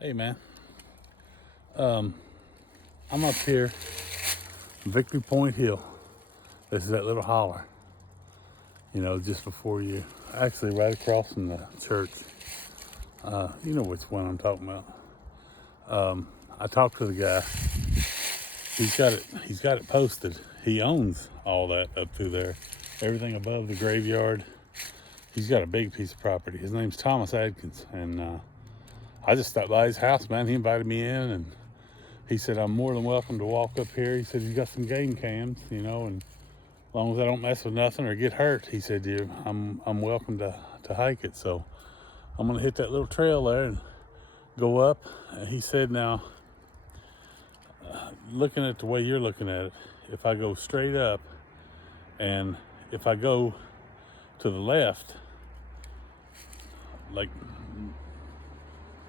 Hey man, I'm up here, Victory Point Hill. This is that little holler, just before you, actually right across from the church. You know which one I'm talking about. I talked to the guy. He's got it posted. He owns all that up through there. Everything above the graveyard. He's got a big piece of property. His name's Thomas Adkins, and I just stopped by his house, man. He invited me in, and he said I'm more than welcome to walk up here. He said he's got some game cams, and as long as I don't mess with nothing or get hurt, he said I'm welcome to hike it. So I'm gonna hit that little trail there and go up. He said now, looking at the way you're looking at it, if I go straight up and if I go to the left, like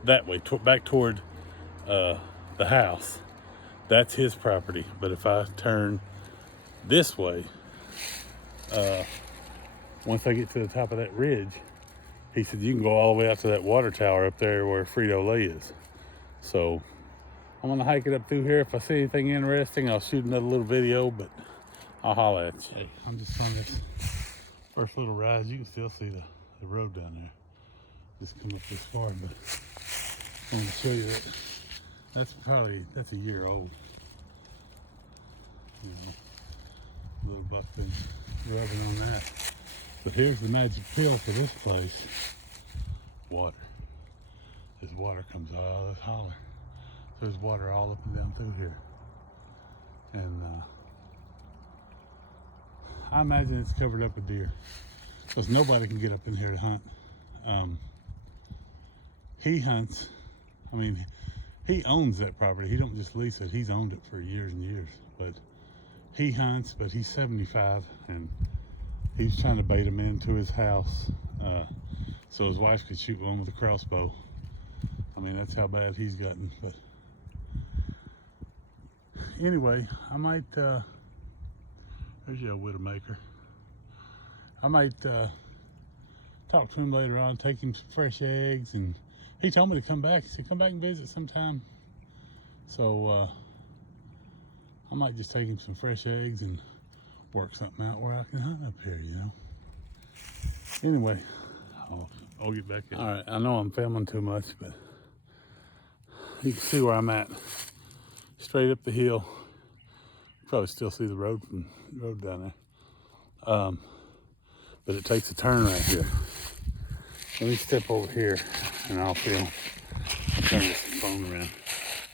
that way, back toward the house, that's his property. But if I turn this way, once I get to the top of that ridge, he said you can go all the way out to that water tower up there where Frito-Lay is. So I'm gonna hike it up through here. If I see anything interesting, I'll shoot another little video, but I'll holler at you. Hey, I'm just on this first little rise. You can still see the road down there. Just come up this far, but I want to show you that that's a year old. A little buck been rubbing on that. But here's the magic pill for this place: water. This water comes out of this holler. So there's water all up and down through here. And I imagine it's covered up with deer, because nobody can get up in here to hunt. He hunts. I mean, he owns that property. He don't just lease it. He's owned it for years and years. But he hunts, but he's 75, and he's trying to bait him into his house so his wife could shoot one with a crossbow. I mean, that's how bad he's gotten. But anyway, I might, there's your Widowmaker. I might talk to him later on, take him some fresh eggs, and he told me to come back. He said, come back and visit sometime. So I might just take him some fresh eggs and work something out where I can hunt up here, Anyway, I'll get back in. All right, I know I'm filming too much, but you can see where I'm at. Straight up the hill. You probably still see the road down there. But it takes a turn right here. Let me step over here and I'll film. I'll turn this phone around.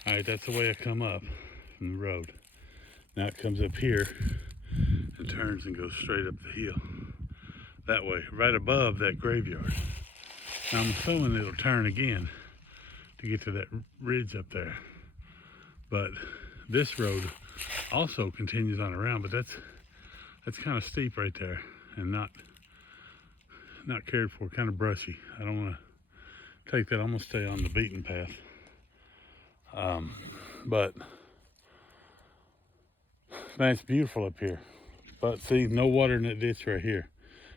All right, that's the way I come up from the road. Now it comes up here and turns and goes straight up the hill. That way, right above that graveyard. Now I'm assuming it'll turn again to get to that ridge up there. But this road also continues on around, but that's kind of steep right there and not cared for, kind of brushy. I don't want to take that. I'm gonna stay on the beaten path. But man, it's beautiful up here. But see, no water in that ditch right here.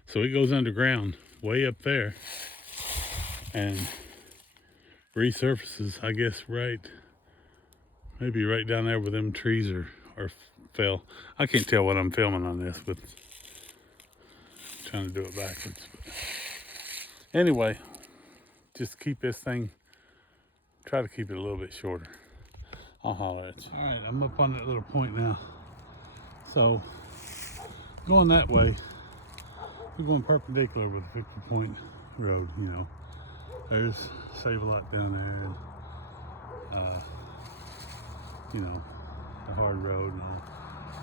So it goes underground way up there and resurfaces, I guess, maybe right down there where them trees are fell. I can't tell what I'm filming on this, but I'm trying to do it backwards. But anyway, just keep this thing, try to keep it a little bit shorter. I'll holler at you. All right, I'm up on that little point now. So going that way, we're going perpendicular with the Victory Point Road, There's Save-A-Lot down there, and, the hard road, and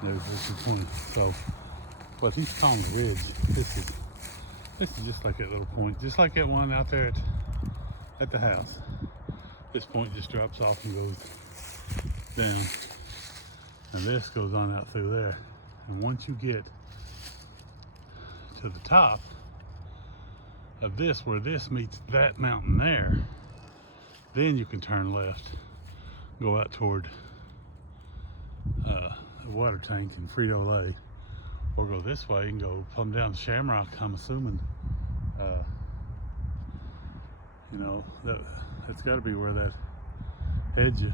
there's Victory Point. So what he's calling the ridge, this is just like that little point, just like that one out there at the house. This point just drops off and goes down, and this goes on out through there. And once you get to the top of this, where this meets that mountain there, then you can turn left, go out toward the water tank in Frito-Lay, or go this way and go plumb down Shamrock. I'm assuming that's got to be where that head you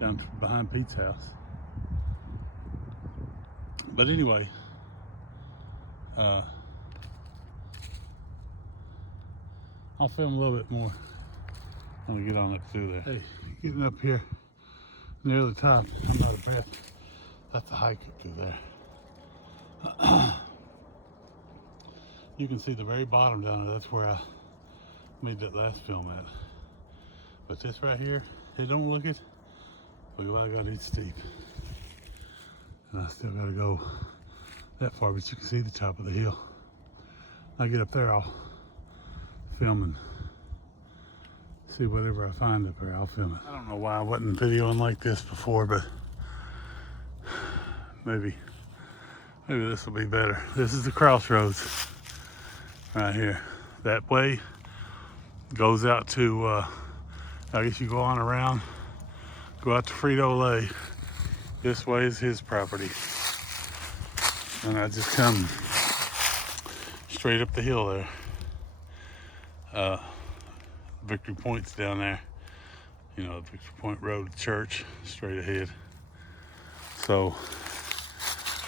down behind Pete's house. But anyway, I'll film a little bit more when we get on up through there. Hey, getting up here near the top, I'm out of breath. That's a hike up through there. You can see the very bottom down there. That's where I made that last film at. But this right here, it don't look it. Look at what I got, it's steep. And I still gotta go that far, but you can see the top of the hill. When I get up there, I'll film and see whatever I find up there, I'll film it. I don't know why I wasn't videoing like this before, but maybe this will be better. This is the crossroads right here. That way goes out to, I guess you go on around, go out to Frito-Lay. This way is his property. And I just come straight up the hill there. Victory Point's down there. You know, Victory Point Road Church, straight ahead. So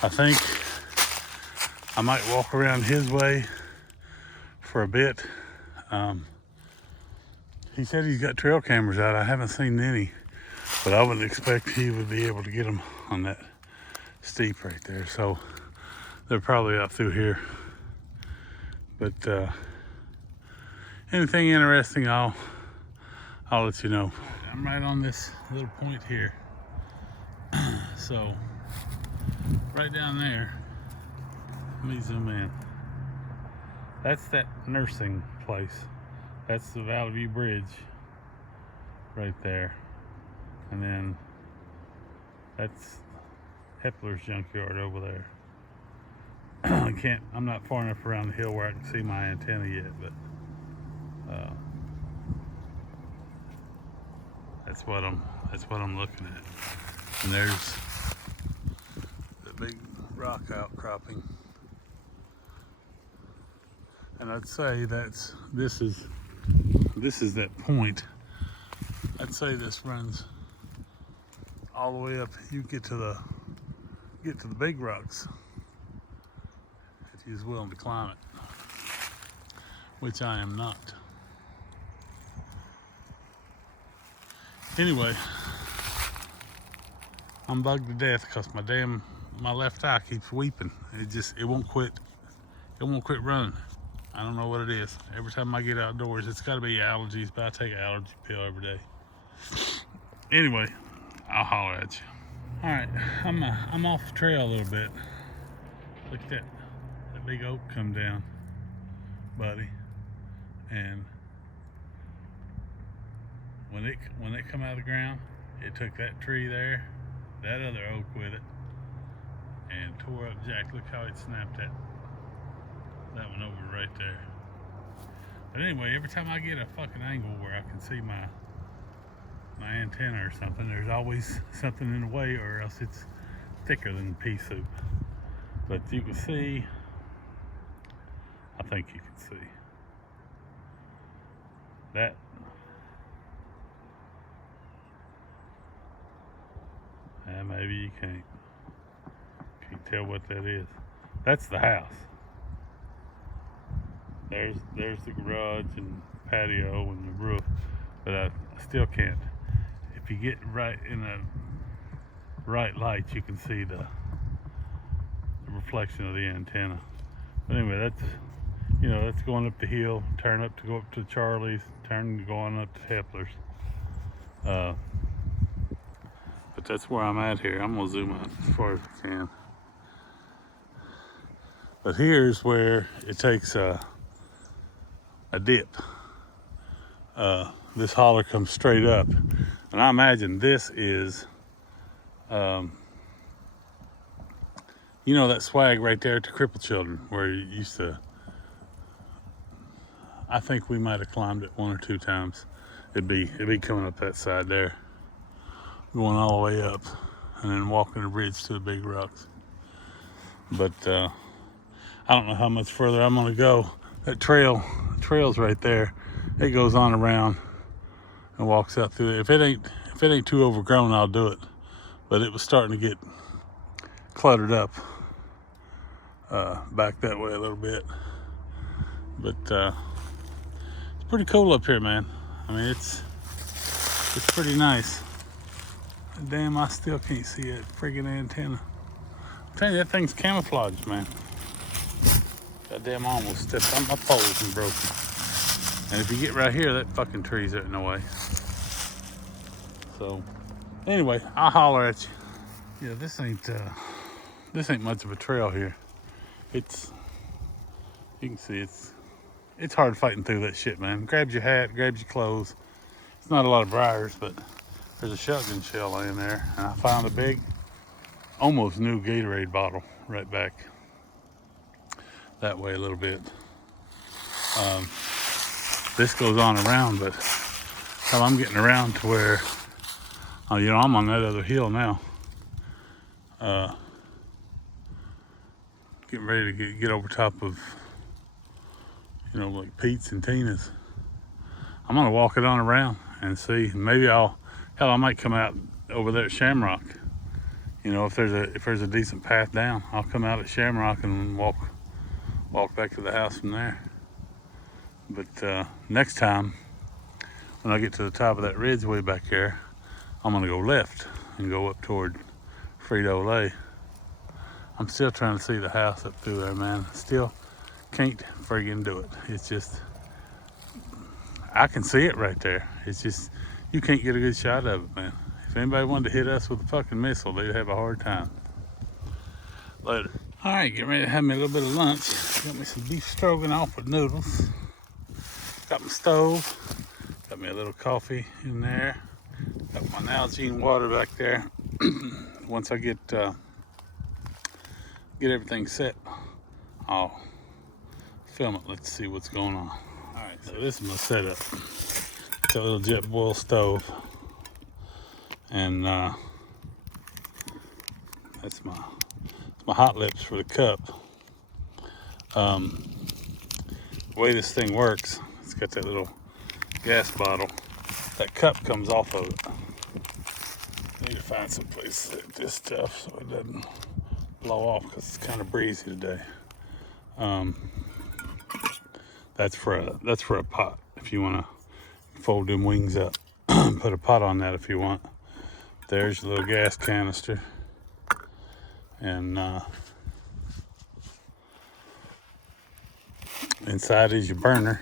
I think I might walk around his way for a bit. He said he's got trail cameras out. I haven't seen any, but I wouldn't expect he would be able to get them on that steep right there. So they're probably out through here. But anything interesting, I'll let you know. I'm right on this little point here. So right down there, let me zoom in. That's that nursing place. That's the Valley View Bridge right there. And then that's Hepler's junkyard over there. I'm not far enough around the hill where I can see my antenna yet, but that's what I'm looking at. And there's the big rock outcropping. And I'd say this is that point. I'd say this runs all the way up. You get to the big rocks if you're willing to climb it, which I am not. Anyway, I'm bugged to death because my left eye keeps weeping. It won't quit. It won't quit running. I don't know what it is. Every time I get outdoors, it's got to be allergies, but I take an allergy pill every day. Anyway, I'll holler at you. All right, I'm off the trail a little bit. Look at that big oak come down, buddy. And when it come out of the ground, it took that tree there, that other oak with it, and tore up Jack. Look how it snapped that one over right there. But anyway, every time I get a fucking angle where I can see my antenna or something, there's always something in the way, or else it's thicker than pea soup. But you can see, I think you can see that. And maybe you can't tell what that is. That's the house. There's the garage and patio and the roof, but I still can't. If you get right in the right light, you can see the reflection of the antenna. But anyway, that's going up the hill, turn up to go up to Charlie's, turn going up to Hepler's. But that's where I'm at here. I'm gonna zoom out as far as I can. But here's where it takes a dip. This holler comes straight up, and I imagine this is that swag right there to Crippled Children, where you used to, I think we might have climbed it one or two times. It'd be coming up that side there, going all the way up, and then walking the bridge to the big rocks. But I don't know how much further I'm gonna go. That trail's right there. It goes on around and walks out through there. If it ain't too overgrown, I'll do it. But it was starting to get cluttered up back that way a little bit. But it's pretty cool up here, man. I mean, it's pretty nice. Damn, I still can't see that friggin' antenna. I'm telling you, that thing's camouflaged, man. Goddamn, I almost stepped on my poles and broke it. And if you get right here, that fucking tree's in the way. So, anyway, I'll holler at you. Yeah, this ain't much of a trail here. You can see it's hard fighting through that shit, man. Grabs your hat, grabs your clothes. It's not a lot of briars, but there's a shotgun shell laying there. And I found a big, almost new Gatorade bottle right back that way a little bit. This goes on around, but hell, I'm getting around to where, I'm on that other hill now. Getting ready to get over top of, like Pete's and Tina's. I'm gonna walk it on around and see. Maybe I might come out over there at Shamrock. If there's a decent path down, I'll come out at Shamrock and walk back to the house from there. But next time, when I get to the top of that ridge way back there, I'm gonna go left and go up toward Frito-Lay. I'm still trying to see the house up through there, man. Still can't friggin' do it. It's just, I can see it right there. It's just, you can't get a good shot of it, man. If anybody wanted to hit us with a fucking missile, they'd have a hard time. Later. All right, getting ready to have me a little bit of lunch. Got me some beef stroganoff with noodles. Got my stove. Got me a little coffee in there. Got my Nalgene water back there. Once I get everything set, I'll film it. Let's see what's going on. All right, so this is my setup. It's a little Jetboil stove, and that's my hot lips for the cup. The way this thing works, it's got that little gas bottle. That cup comes off of it. I need to find some place to set this stuff so it doesn't blow off, because it's kind of breezy today. That's for a pot. If you want to fold them wings up, put a pot on that if you want. There's your little gas canister, and inside is your burner,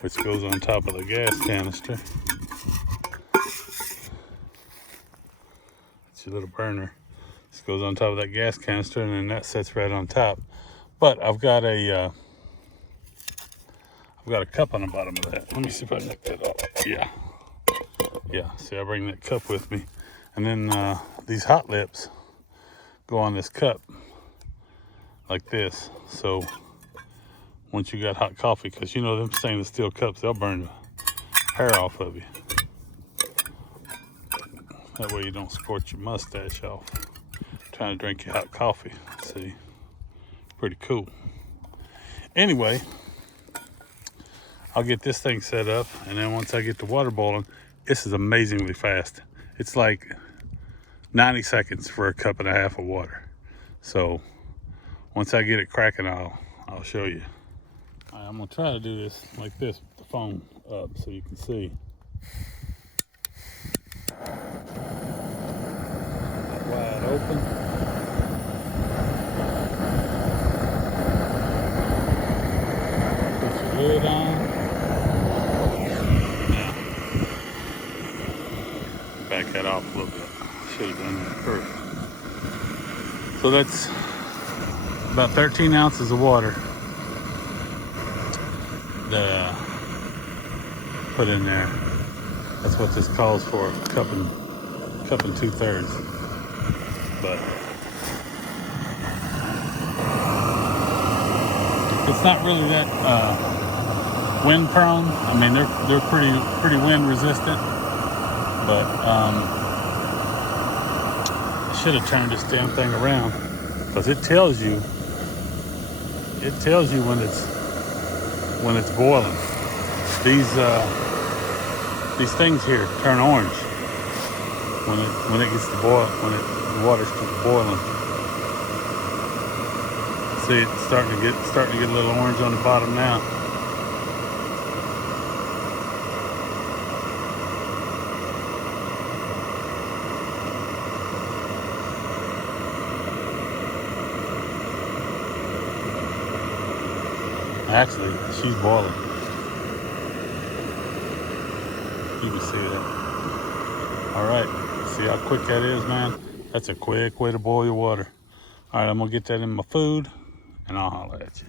which goes on top of the gas canister. It's your little burner. This goes on top of that gas canister, and then that sits right on top. But I've got a cup on the bottom of that. Let me see if I can pick that up. Yeah. See, I bring that cup with me, and then these hot lips go on this cup like this. So once you got hot coffee, because them stainless steel cups, they'll burn the hair off of you. That way you don't scorch your mustache off trying to drink your hot coffee. See, pretty cool. Anyway, I'll get this thing set up, and then once I get the water boiling, this is amazingly fast. It's like 90 seconds for a cup and a half of water. So once I get it cracking, I'll show you. All right, I'm gonna try to do this like this with the phone up so you can see. Wide open. Put your lid on. Now, back that off a little bit. Should have done that first. So that's about 13 ounces of water that I put in there. That's what this calls for, a cup and 2/3. But it's not really that wind prone. I mean, they're pretty wind resistant. But I should have turned this damn thing around, because it tells you when it's boiling. These These things here turn orange when it gets to boil, when the water starts boiling. See, it's starting to get a little orange on the bottom now. Actually, she's boiling. You can see that. All right, see how quick that is, man? That's a quick way to boil your water. All right, I'm gonna get that in my food and I'll holler at you.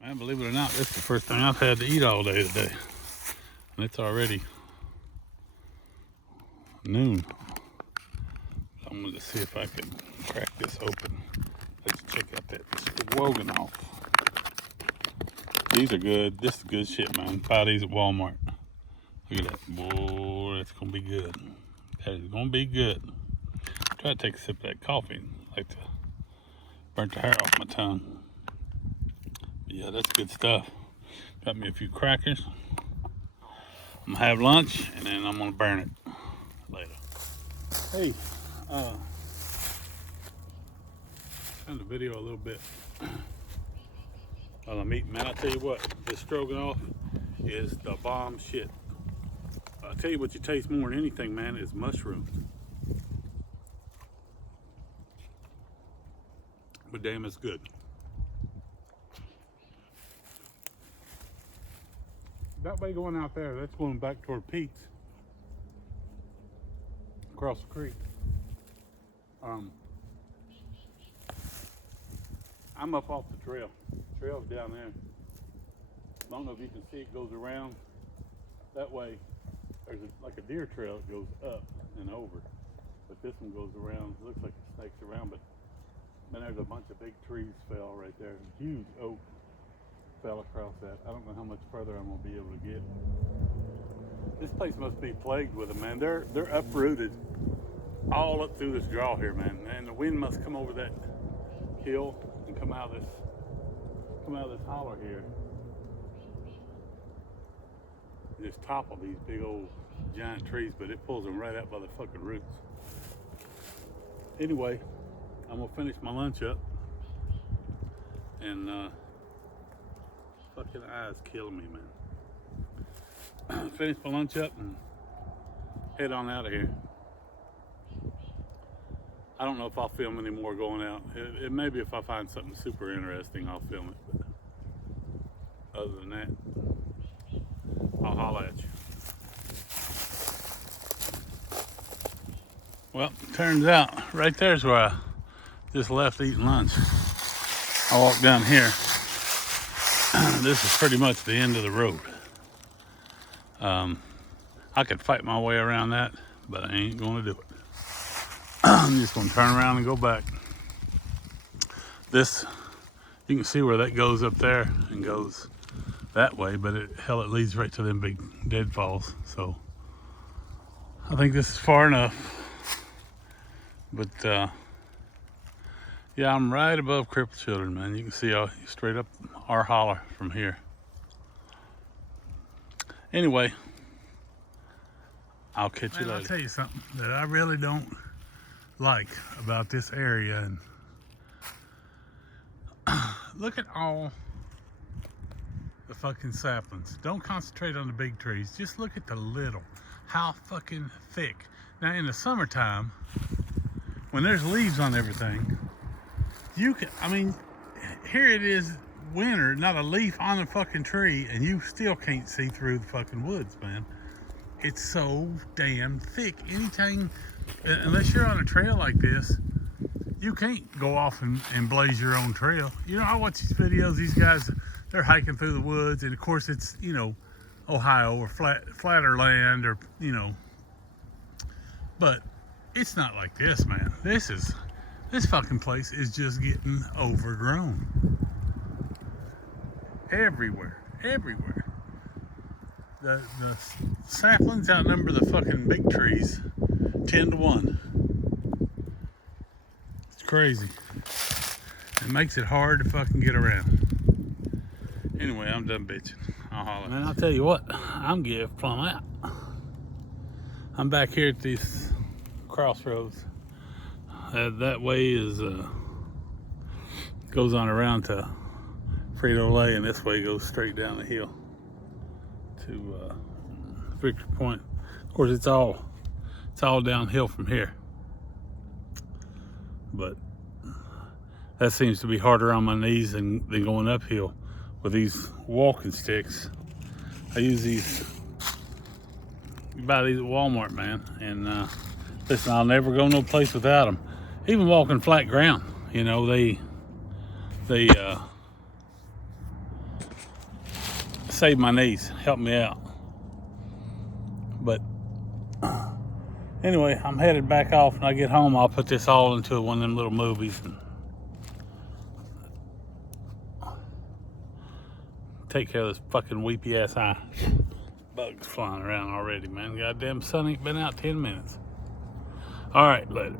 Man, believe it or not, this is the first thing I've had to eat all day today. And it's already noon. I'm gonna see if I can crack this open. Let's check out that Stroganoff. These are good. This is good shit, man. Buy these at Walmart. Look at that. Boy, that's gonna be good. That is gonna be good. Try to take a sip of that coffee. Like to burn the hair off my tongue. But yeah, that's good stuff. Got me a few crackers. I'm gonna have lunch and then I'm gonna burn it later. Hey, turn the video a little bit while I'm eating. Man, I tell you what, this Stroganoff is the bomb shit. I'll tell you what you taste more than anything, man, is mushrooms. But damn, it's good. That way going out there, that's going back toward Pete's. Across the creek. I'm up off the trail. The trail's down there. I don't know if you can see, it goes around. That way, there's like a deer trail that goes up and over. But this one goes around. It looks like it snakes around, but then there's a bunch of big trees fell right there. A huge oak fell across that. I don't know how much further I'm gonna be able to get. This place must be plagued with them, man. They're uprooted all up through this draw here, man. And the wind must come over that hill and come out of this holler here. And just topple these big old giant trees, but it pulls them right out by the fucking roots. Anyway, I'm gonna finish my lunch up, and fucking eyes killing me, man. Finish my lunch up and head on out of here. I don't know if I'll film any more going out. It maybe if I find something super interesting, I'll film it. But other than that, I'll holler at you. Well, turns out right there's where I just left eating lunch. I walked down here. This is pretty much the end of the road. I could fight my way around that, but I ain't gonna do it. I'm just gonna turn around and go back. This, you can see where that goes up there and goes that way, but it leads right to them big deadfalls. So I think this is far enough. But yeah, I'm right above Crippled Children, man. You can see straight up our holler from here. Anyway, I'll catch you later. I'll tell you something that I really don't like about this area, and look at all the fucking saplings. Don't concentrate on the big trees, just look at the little. How fucking thick. Now in the summertime, when there's leaves on everything, you can, I mean, here it is winter, not a leaf on the fucking tree, and you still can't see through the fucking woods, man. It's so damn thick. Anything, unless you're on a trail like this, you can't go off and blaze your own trail. You know, I watch these videos, these guys, they're hiking through the woods, and of course it's, you know, Ohio or flatter land, or, you know, but it's not like this, man. This fucking place is just getting overgrown. Everywhere. The saplings outnumber the fucking big trees 10-1. It's crazy. It makes it hard to fucking get around. Anyway, I'm done bitching. I'll holler. Man, I'll tell you what, I'm getting plumb out. I'm back here at these crossroads. That way is goes on around to Frito-Lay, and this way goes straight down the hill to Victory Point. Of course, it's all downhill from here, but that seems to be harder on my knees than going uphill with these walking sticks. I use these. You buy these at Walmart, man, and listen, I'll never go no place without them. Even walking flat ground, you know, they save my knees, help me out. But anyway, I'm headed back off. When I get home, I'll put this all into one of them little movies and take care of this fucking weepy ass eye. Bugs flying around already, man. Goddamn sun ain't been out 10 minutes. All right, later.